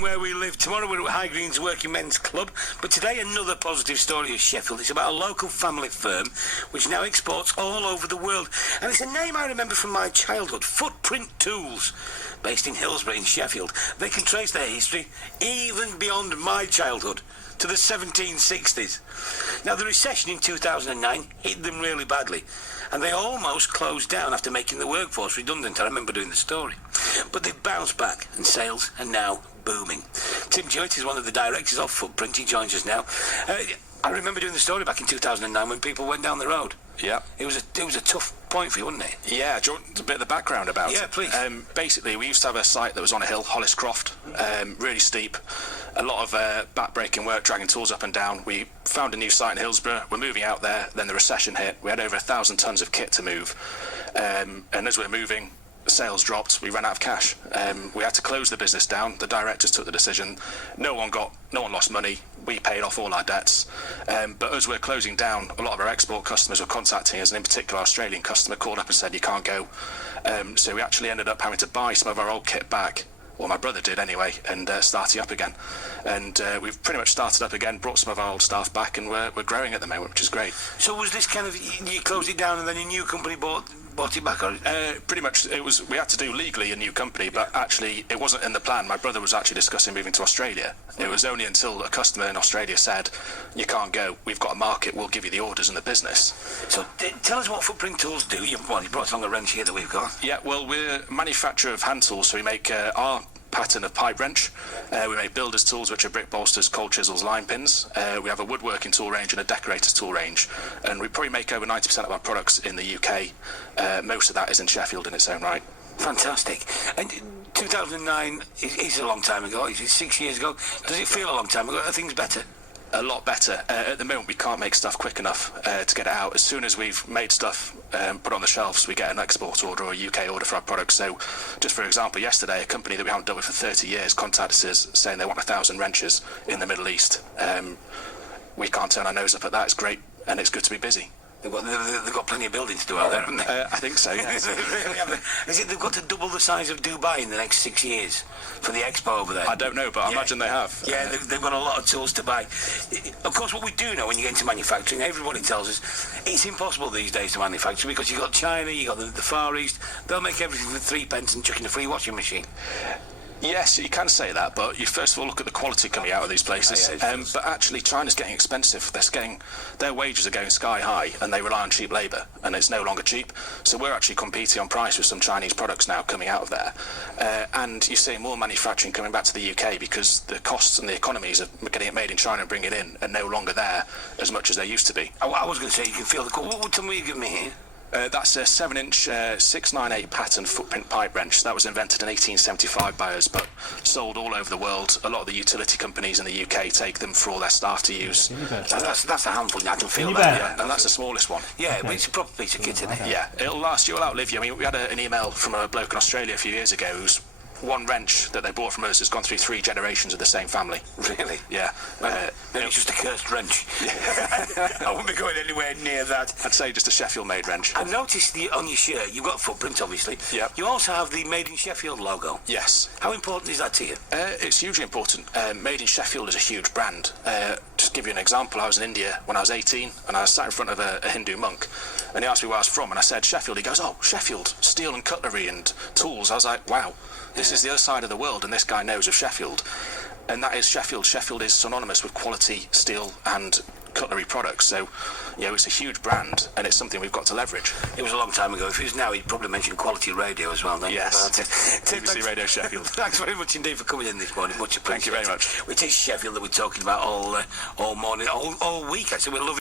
from where we live. Tomorrow we're at High Green's Working Men's Club, but today another positive story of Sheffield. It's about a local family firm which now exports all over the world, and it's a name I remember from my childhood, Footprint Tools. Based in Hillsborough in Sheffield, they can trace their history even beyond my childhood, to the 1760s. Now, the recession in 2009 hit them really badly, and they almost closed down after making the workforce redundant. I remember doing the story. But they've bounced back, and sales are now booming. Tim Joyce is one of the directors of Footprint. He joins us now. I remember doing the story back in 2009 when people went down the road. Yeah. It was a tough point for you, wasn't it? Yeah, do you want a bit of the background about it? Yeah, please. Basically, we used to have a site that was on a hill, Hollis Croft, really steep. A lot of back-breaking work, dragging tools up and down. We found a new site in Hillsborough. We're moving out there. Then the recession hit. We had over 1,000 tons of kit to move. And as we were moving, sales dropped. We ran out of cash. We had to close the business down. The directors took the decision. No one lost money. We paid off all our debts. But as we're closing down, a lot of our export customers were contacting us, and in particular, our Australian customer called up and said, "You can't go." So we actually ended up having to buy some of our old kit back. Well, my brother did anyway, and starting up again. And we've pretty much started up again, brought some of our old staff back, and we're growing at the moment, which is great. So was this kind of, you closed it down and then a new company bought it back? Or? Pretty much, we had to do legally a new company, but actually it wasn't in the plan. My brother was actually discussing moving to Australia. It was only until a customer in Australia said, "You can't go, we've got a market, we'll give you the orders and the business." So tell us what Footprint Tools do. You brought along a wrench here that we've got. Yeah, well, we're a manufacturer of hand tools, so we make our pattern of pipe wrench. We make builders' tools, which are brick bolsters, cold chisels, line pins. We have a woodworking tool range and a decorator's tool range, and we probably make over 90% of our products in the UK. Most of that is in Sheffield in its own right. Fantastic. And 2009 is a long time ago. Is it 6 years ago? Does it feel a long time ago? Are things better? A lot better. At the moment, we can't make stuff quick enough to get it out. As soon as we've made stuff, put on the shelves, we get an export order or a UK order for our products. So, just for example, yesterday, a company that we haven't dealt with for 30 years contacted us saying they want 1,000 wrenches in the Middle East. We can't turn our nose up at that. It's great, and it's good to be busy. They've got plenty of buildings to do out there, haven't they? I think so, yeah. Is it they've got to double the size of Dubai in the next 6 years for the expo over there? I don't know, but I imagine they have. Yeah, they've got a lot of tools to buy. Of course, what we do know when you get into manufacturing, everybody tells us it's impossible these days to manufacture because you've got China, you've got the Far East. They'll make everything for 3 pence and chuck in a free washing machine. Yes, you can say that, but you first of all look at the quality coming out of these places. But actually, China's getting expensive. Their wages are going sky high, and they rely on cheap labour, and it's no longer cheap. So we're actually competing on price with some Chinese products now coming out of there. And you see more manufacturing coming back to the UK because the costs and the economies of getting it made in China and bringing it in are no longer there as much as they used to be. I was going to say you can feel the. What tell me you give me here? That's a 7-inch 698 pattern footprint pipe wrench. That was invented in 1875 by us, but sold all over the world. A lot of the utility companies in the UK take them for all their staff to use. That's a handful. I can feel that. Yeah, and that's the smallest one. Yeah, but it's a proper piece of kit, isn't it? Yeah, it'll last you. It'll outlive you. I mean, we had an email from a bloke in Australia a few years ago who's one wrench that they bought from us has gone through 3 generations of the same family. Really? Yeah. Maybe it's just a cursed wrench. I wouldn't be going anywhere near that. I'd say just a Sheffield-made wrench. I noticed on your shirt, you've got Footprint, obviously. Yeah. You also have the Made in Sheffield logo. Yes. How important is that to you? It's hugely important. Made in Sheffield is a huge brand. Just to give you an example, I was in India when I was 18, and I sat in front of a Hindu monk, and he asked me where I was from, and I said Sheffield. He goes, "Oh, Sheffield, steel and cutlery and tools." I was like, wow. This is the other side of the world, and this guy knows of Sheffield. And that is Sheffield. Sheffield is synonymous with quality steel and cutlery products. So, it's a huge brand, and it's something we've got to leverage. It was a long time ago. If it was now, he'd probably mention quality radio as well. Yes. BBC Radio Sheffield. Thanks very much indeed for coming in this morning. Much appreciated. Thank you very much. It is Sheffield that we're talking about all morning, all week, actually. We're loving